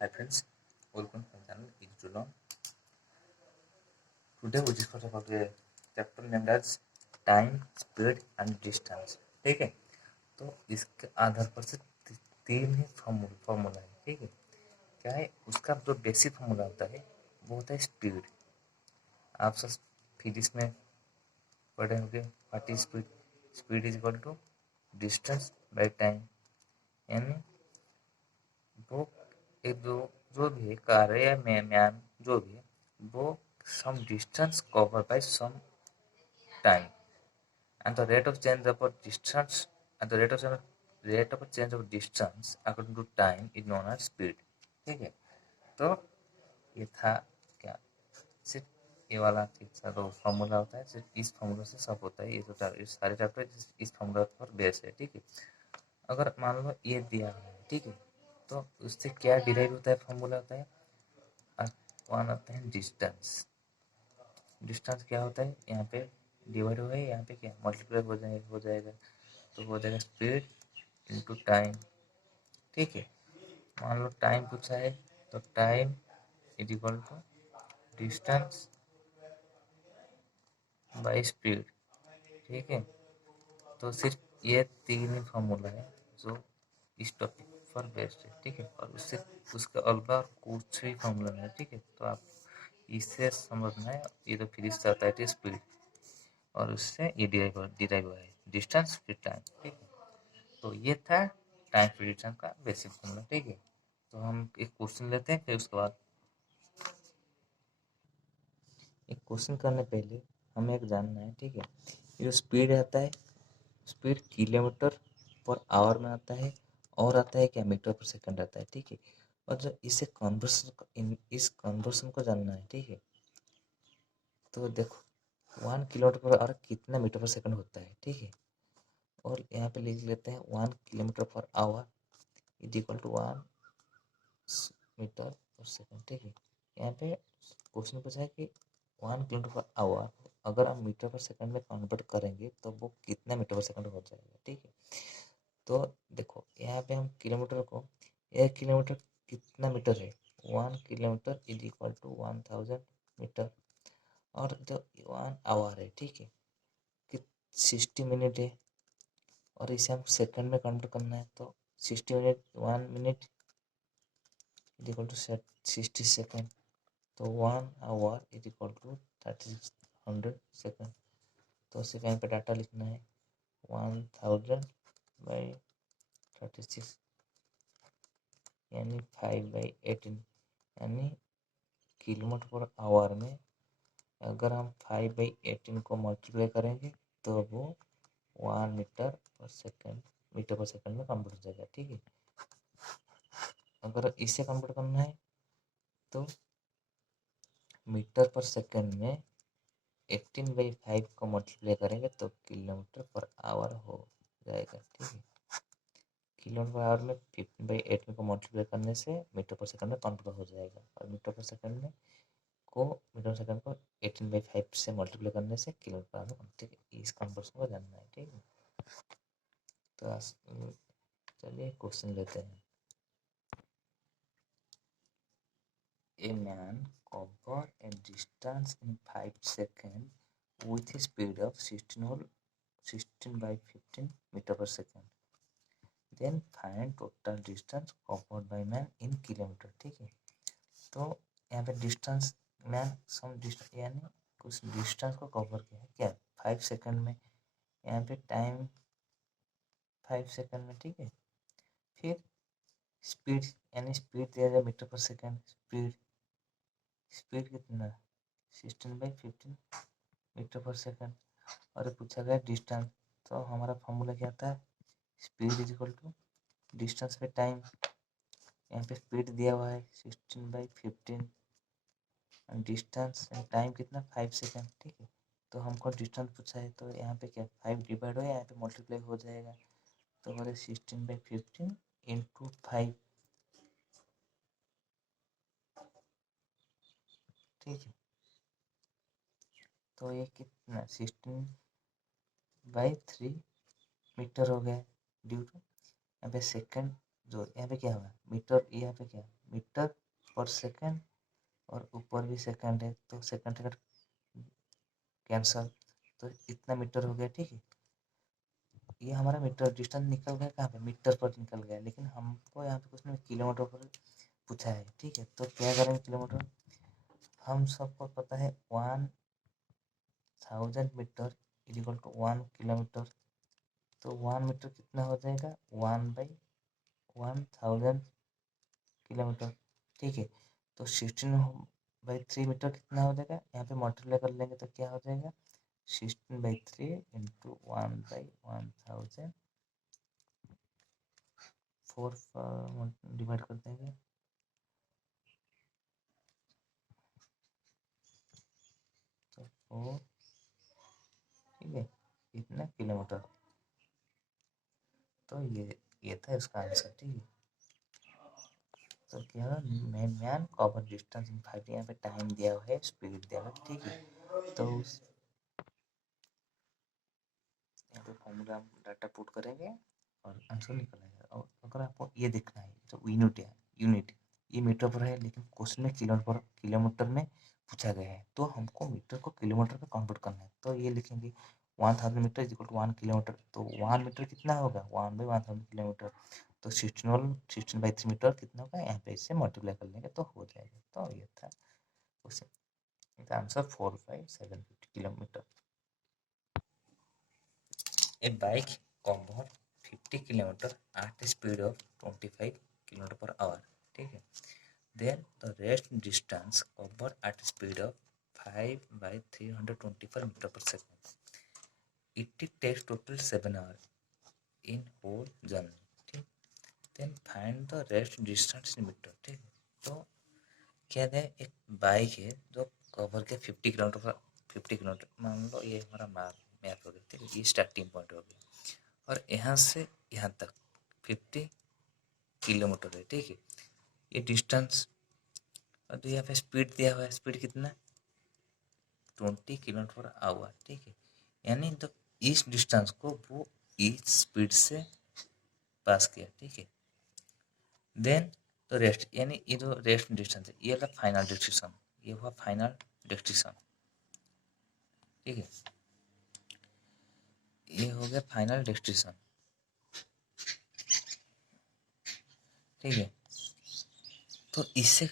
Hi friends, welcome to my channel Ijulon. Today we discuss about a chapter named as time, speed and distance. ठीक है, तो इसके आधार पर से तीन ही फॉर्मूला है. ठीक है, क्या है उसका जो बेसिक फॉर्मूला होता है वो होता है स्पीड. आप सब फिजिक्स में पढ़े होंगे what is speed. Speed is equal to distance by time. यानी वो एक जो भी है कार है या मैन जो भी है वो some distance covered by some time, and the rate of change of distance and the rate of change of distance according to time is known as speed. ठीक है, तो ये था क्या, सिर्फ ये वाला चीज का जो फॉर्मूला होता है सिर्फ इस फॉर्मूला से सब होता है. ये सारे चैप्टर इस फॉर्मूला पर बेस है. ठीक है, अगर मान लो ये दिया है, ठीक है, तो उससे क्या डिराइव होता है फॉर्मूला होता है वन होता है डिस्टेंस. डिस्टेंस क्या होता है यहाँ पे डिवाइड हुआ है, यहाँ पे क्या मल्टीप्लाई हो जाएगा तो हो जाएगा स्पीड इनटू टाइम. ठीक है, मान लो टाइम पूछा है तो time is equal to distance by speed. ठीक है, तो सिर्फ ये तीन ही फॉर्मूला है जो इस टॉपिक पर बेस्ड है. ठीक है, और उससे उसका अलावा और कुछ भी फॉर्मूला नहीं है. ठीक है, तो आप इससे समझना है ये तो फिजिक्स आता है स्पीड और उससे ये डिराइव हुआ है डिस्टेंस फिर टाइम. ठीक है, तो ये था टाइम प्रिडिक्शन का बेसिक फॉर्मूला. ठीक है, तो हम एक क्वेश्चन लेते हैं, फिर उसके बाद एक क्वेश्चन करने पहले हमें एक जानना है. ठीक है, ये जो स्पीड आता है स्पीड किलोमीटर पर आवर में आता है और आता है क्या मीटर पर सेकंड आता है. ठीक है, और जो इसे कन्वर्सन इस कन्वर्सन को जानना है. ठीक है, तो देखो 1 किलोमीटर पर आवर कितना मीटर पर सेकंड होता है. ठीक है, और यहाँ पे लिख लेते हैं 1 kilometre per hour is equal to 1 metre per second. ठीक है, यहाँ पे क्वेश्चन पूछा है कि 1 किलोमीटर पर आवर अगर हम मीटर पर सेकंड में कन्वर्ट करेंगे तो वो कितना मीटर पर सेकंड हो जाएगा. ठीक है, तो देखो यहाँ पे हम किलोमीटर को 1 किलोमीटर कितना मीटर है 1 kilometre is equal to 1000 metre. और जो 1 आवर है ठीक है कि 60 मिनट है और इसे हम सेकंड में कन्वर्ट करना है तो 60 minute 1 minute is equal to 60 second. तो 1 hour is equal to 3600 second. तो सिर्फ यहाँ पे डाटा लिखना है 1000 बाई 36 यानी 5/18 यानी किलोमीटर पर आवर में अगर हम 5/18 को मल्टीप्लाई करेंगे तो वो 1 मीटर पर सेकंड में कन्वर्ट हो जाएगा. ठीक है, अगर इसे कन्वर्ट करना है तो मीटर पर सेकंड में 18/5 को मल्टीप्लाई करेंगे तो किलोमीटर पर आवर हो जाएगा. ठीक है, किलोमीटर पर आवर में 15/18 को मल्टीप्लाई करने से मीटर पर सेकंड में कन्वर्ट हो जाएगा और metre per second metre second को 18/5 से मल्टीप्लाई करने से किलोमीटर पर आवर. ठीक है, इस कन्वर्सन को जानना है. ठीक है, तो चलिए क्वेश्चन लेते हैं. A man cover a distance in 5 seconds with a speed of 16/15 meter per second. Then find total distance covered by man in kilometer. ठीक है, तो यहाँ पे डिस्टेंस मैन सम डिस्टेंस यानी कुछ डिस्टेंस को कवर किया है क्या 5 सेकंड में. यहाँ पे टाइम 5 सेकंड में. ठीक है, फिर स्पीड यानी स्पीड दिया जाए मीटर पर सेकंड. स्पीड कितना 16/15 मीटर पर सेकंड. और पूछा गया डिस्टेंस तो हमारा फॉर्मूला क्या था speed is equal to distance पे टाइम. यहाँ पे स्पीड दिया हुआ है 16/15 और डिस्टेंस टाइम कितना 5 सेकंड. ठीक है, तो हमको डिस्टेंस पूछा है तो यहाँ पे क्या 5 डिवाइड हो यहाँ पे मल्टीप्लाई हो जाएगा तो बोले 16/15 इंटू 5. ठीक है, तो ये कितना 16/3 मीटर हो गया ड्यू टू यहाँ पे सेकंड जो यहाँ पे क्या हुआ मीटर यहाँ पे क्या मीटर पर सेकंड और ऊपर भी सेकंड है, तो सेकंड सेकंड कैंसल, तो इतना मीटर हो गया, ठीक है। ये हमारा मीटर डिस्टेंस निकल गया कहाँ पे, मीटर पर निकल गया, लेकिन हमको यहाँ पे कुछ नहीं किलोमीटर पर पूछा है, ठीक है। तो क्या करेंगे, किलोमीटर हम सबको पता है 1000 मीटर इक्वल टू 1 किलोमीटर। तो 1 मीटर कितना हो जाएगा, 1/1000 किलोमीटर, ठीक है। तो 16/3 मीटर कितना हो जाएगा, यहाँ पे मल्टीप्लाई कर लेंगे तो क्या हो जाएगा, 16/3 इंटू 1/1000, 4 डिवाइड कर देंगे, तो 4, ठीक है, इतना किलोमीटर। तो ये था इसका आंसर, ठीक है। तो क्या मैन कवर डिस्टेंस इन 5, यहाँ पे टाइम दिया हुआ है, स्पीड दिया हुआ है, ठीक है। तो उस यहाँ पे फॉर्मूला हम डाटा पुट करेंगे और आंसर निकल आएगा। और अगर आपको ये देखना है तो यूनिट ये मीटर पर है, लेकिन क्वेश्चन में किलोमीटर में पूछा गया है, तो हमको मीटर को किलोमीटर में कन्वर्ट करना है। तो ये लिखेंगे 1000 metre is equal to 1 kilometre. तो 1 मीटर कितना होगा, 1/1000 किलोमीटर। तो 16/3 मीटर कितना होगा, यहाँ पे इससे मल्टीप्लाई कर लेंगे तो हो जाएगा। तो ये था question, answer 45750 kilometre. A bike cover 50 kilometre at a speed of 25 kilometre per our, ठीक है। Then the rest distance covered at a speed of 5/324 metre per second. It takes total 7 hours in whole journey, ठीक। Then find the rest distance in metre, ठीक। तो क्या है, एक bike है जो कवर के 50 किलोमीटर मान लो, ये हमारा मैप हो गया, ठीक है। ये स्टार्टिंग पॉइंट हो गया और यहाँ से यहाँ तक 50 किलोमीटर है, ठीक है। ये डिस्टेंस, और यहाँ पे स्पीड दिया हुआ है, स्पीड कितना, 20 किलोमीटर पर आवर, ठीक है। यानी तो इस डिस्टेंस को वो इस स्पीड से पास किया, ठीक है। देन तो रेस्ट, यानी ये जो रेस्ट डिस्टेंस है, ये वाला फाइनल डेस्टिनेशन, ये हुआ फाइनल डेस्टिनेशन, ठीक है। ये हो गया फाइनल डेस्टिनेशन, ठीक है। तो इससे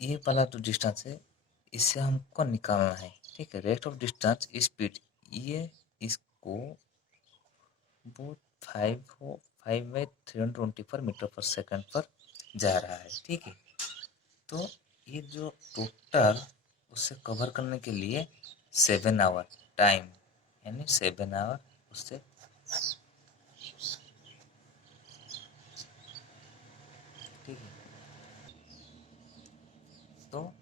ये वाला जो डिस्टेंस है, इससे हमको निकालना है, ठीक है। रेट ऑफ डिस्टेंस स्पीड, ये इसको वो 5/324 मीटर पर सेकंड पर जा रहा है, ठीक है। तो ये जो टोटल उससे कवर करने के लिए 7 आवर टाइम, यानी 7 आवर उससे, ठीक है। तो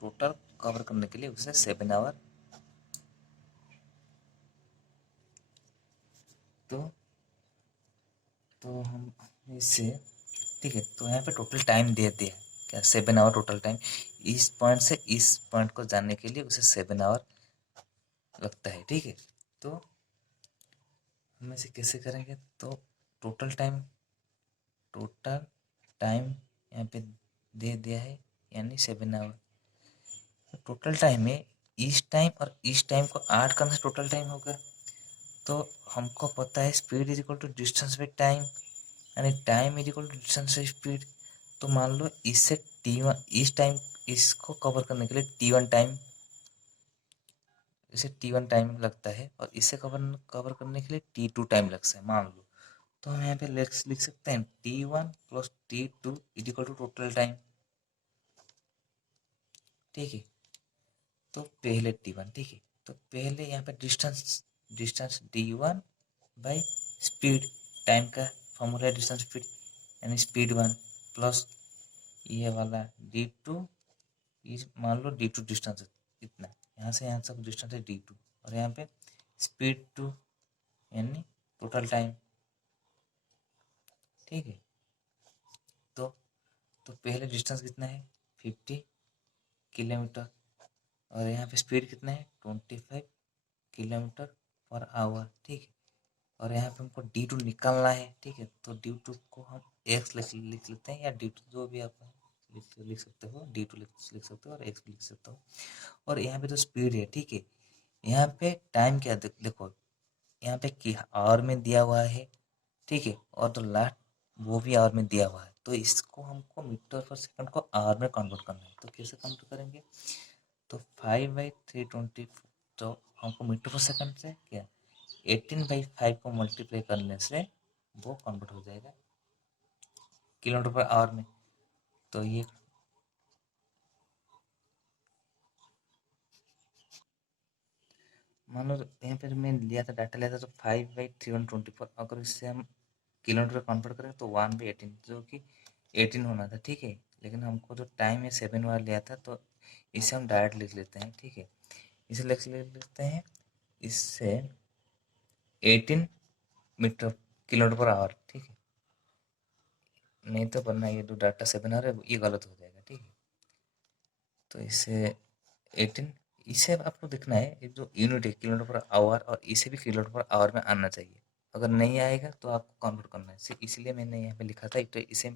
टोटल कवर करने के लिए उसे 7 आवर, तो हम इससे, ठीक है। तो यहाँ पे टोटल टाइम दे दिया, क्या 7 आवर टोटल टाइम, इस पॉइंट से इस पॉइंट को जाने के लिए उसे 7 आवर लगता है, ठीक है। तो हम इसे कैसे करेंगे, तो टोटल टाइम यहाँ पे दे दिया है, यानी 7 आवर। टोटल टाइम में इस टाइम और इस टाइम को ऐड करने से टोटल टाइम होगा। तो हमको पता है speed is equal to distance by time, यानी time is equal to distance by speed. तो मान लो इससे T1, इस टाइम इसको कवर करने के लिए T1 टाइम, इसे T1 टाइम लगता है, और इसे कवर करने के लिए T2 टाइम लगता है, मान लो। तो हम यहाँ पे लिख सकते हैं T1 plus T2 is equal to total time, ठीक है। तो पहले T1, ठीक है। तो पहले यहाँ पे distance D1 by speed, time का फॉर्मूला है डिस्टेंस स्पीड, यानी स्पीड 1 प्लस ये वाला D2, मान लो D2 डिस्टेंस है इतना, यहाँ से यहाँ तक डिस्टेंस है D2, और यहाँ पे स्पीड 2, यानी टोटल टाइम, ठीक है। तो पहले डिस्टेंस कितना है, 50 किलोमीटर, और यहाँ पे स्पीड कितना है, 25 किलोमीटर पर आवर, ठीक है। और यहाँ पे हमको D2 निकालना है, ठीक है। तो D2 को हम x लिख लेते हैं, या D2 जो भी आप लिख सकते हो, D2 लिख सकते हो और x भी लिख सकते हो। और यहाँ पे तो स्पीड है, ठीक है। यहाँ पे टाइम क्या देखो, यहाँ पे कि आवर में दिया हुआ है, ठीक है, और तो लास्ट वो भी आवर में दिया हुआ है, तो इसको हमको मीटर पर सेकंड को आवर में कन्वर्ट करना है। तो कैसे कन्वर्ट करेंगे, तो 5/320, तो हमको मीटर पर सेकंड से क्या 18/5 को मल्टीप्लाई करने से वो कन्वर्ट हो जाएगा किलोमीटर पर आवर में। तो ये मान लो यहाँ पर मैं लिया था, डाटा लिया था, तो 5/324, अगर इससे हम किलोमीटर में कन्वर्ट करें तो 1/18, जो कि 18 होना था, ठीक है। लेकिन हमको जो टाइम है 7 बार लिया था, तो इसे हम डायरेक्ट लिख लेते हैं, ठीक है। इसे लिख लेते हैं, इससे 18 मीटर किलोमीटर पर आवर, ठीक है। नहीं तो वरना ये जो डाटा 7 आ रहा है ये गलत हो जाएगा, ठीक है। तो इसे 18, इसे आपको देखना है, ये जो यूनिट है किलोमीटर पर आवर, और इसे भी किलोमीटर पर आवर में आना चाहिए। अगर नहीं आएगा तो आपको कन्वर्ट करना है, इसीलिए मैंने यहाँ पे लिखा था। तो इसे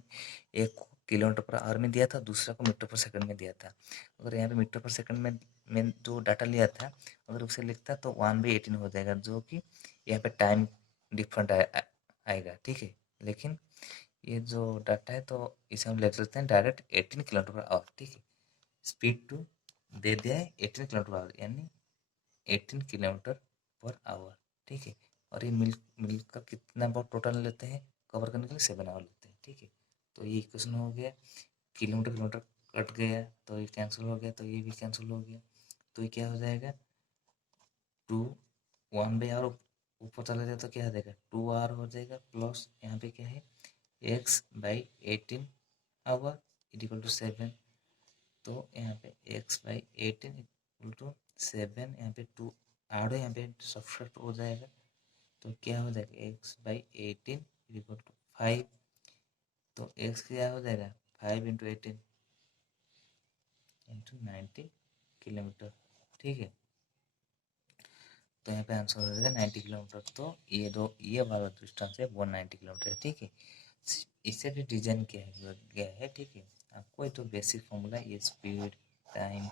एक को किलोमीटर पर आवर में दिया था, दूसरा को मीटर पर सेकंड में दिया था। अगर यहाँ पे मीटर पर सेकंड में मैं जो डाटा लिया था, अगर उसे लिखता तो 1/18 हो जाएगा, जो कि यहाँ पे टाइम डिफरेंट आएगा, ठीक है। लेकिन ये जो डाटा है, तो इसे हम लिख लेते हैं डायरेक्ट 18 किलोमीटर पर आवर, ठीक है। स्पीड टू दे दिया है 18 किलोमीटर पर आवर, यानी 18 किलोमीटर पर आवर, ठीक है। और ये मिलकर कितना बहुत टोटल लेते हैं कवर करने के लिए, 7 आवर लेते हैं, ठीक है। तो ये इक्वेशन हो गया, किलोमीटर किलोमीटर कट गया तो ये कैंसिल हो गया, तो ये भी कैंसिल हो गया। तो ये क्या हो जाएगा, 2 1/r ऊपर चला जाए तो क्या हो जाएगा, 2r हो जाएगा, प्लस यहाँ पे क्या है x/18 आवर इक्वल टू 7। तो यहाँ पे x/18 इक्वल टू 7, यहाँ पे 2 आड़ यहाँ पे सब्सट्रैक्ट हो जाएगा, तो क्या हो जाएगा x/18 इक्वल टू 5। तो x क्या हो जाएगा 5 × 18 × 90 किलोमीटर, ठीक है। तो यहाँ पे आंसर हो जाएगा 90 किलोमीटर। तो ये वाला डिस्टेंस है वो 90 किलोमीटर है, ठीक है। इसे भी डिजाइन किया गया है, ठीक है। आपको ये तो बेसिक फॉर्मूला, ये स्पीड, टाइम,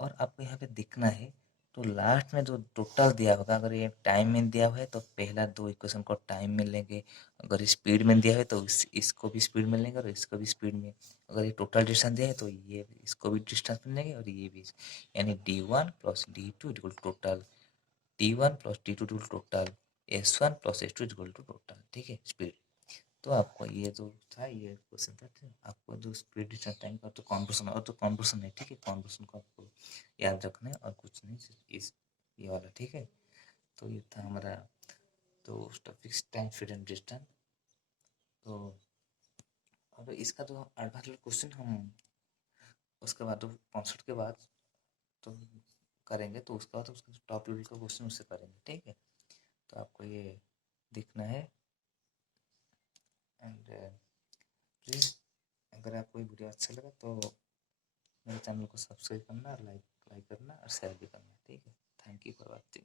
और आपको यहाँ पे दिखना है, तो लास्ट में जो टोटल दिया होगा, अगर ये टाइम में दिया हुआ है तो पहला 2 इक्वेशन को टाइम में लेंगे, अगर स्पीड में दिया है तो इसको भी स्पीड में लेंगे और इसको भी स्पीड में। अगर ये टोटल डिस्टेंस दिया है तो ये इसको भी डिस्टेंस में लेंगे और ये भी, यानी D1 + D2 equal total T1 + T2 total S1 + S2 equal to total, ठीक है, स्पीड। तो आपको ये जो था ये क्वेश्चन था, ठीक है? आपको जो स्पीड डिस्टेंस टाइम का तो कॉन्वर्सन, और तो कॉन्वर्सन है, ठीक है। कॉन्वर्सन को आपको याद रखना है और कुछ नहीं, सिर्फ इस ये वाला, ठीक है। तो ये था हमारा तो topics time, speed and distance. तो अब इसका जो एडवांस क्वेश्चन हम उसके बाद तो 65 के बाद तो करेंगे, तो उसके बाद उसका टॉप लेवल का क्वेश्चन उससे करेंगे, ठीक है। तो आपको ये दिखना है। एंड प्लीज़, अगर आपको ये वीडियो अच्छा लगा तो मेरे चैनल को सब्सक्राइब करना, लाइक करना और शेयर भी करना, ठीक है। Thank you for watching.